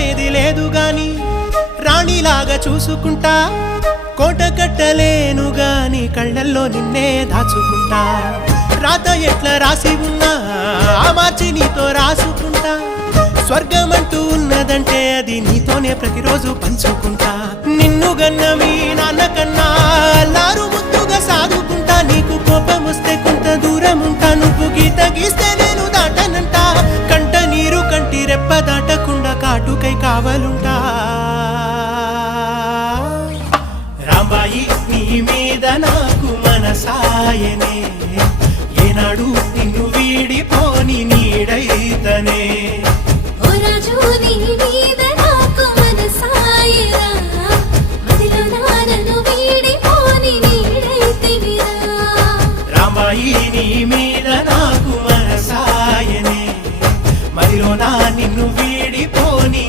నమ్మేది లేదు గాని రాణిలాగా చూసుకుంటా కోట కట్టలేను గాని కళ్ళల్లో నిన్నే దాచుకుంటా రాత ఎట్లా రాసి ఉన్నా మార్చి నీతో రాసుకుంటా స్వర్గమంటూ ఉన్నదంటే అది నీతోనే ప్రతిరోజు పంచుకుంటా నిన్ను గన్న మీ నాన్న కన్నా లారు ముద్దుగా సాదుకుంటా నీకు కోపం వస్తే కొంత దూరం ఉంటా నువ్వు గీత గీస్తే నేను దాటనంట కంట నీరు కంటి రెప్ప దాటకుండా కాటుకై కావలుంటా రాంబాయి నీ మీద నాకు మనసాయనే ఏనాడు నిన్ను వీడిపోని నీడైతనే ఓ రాజు నీ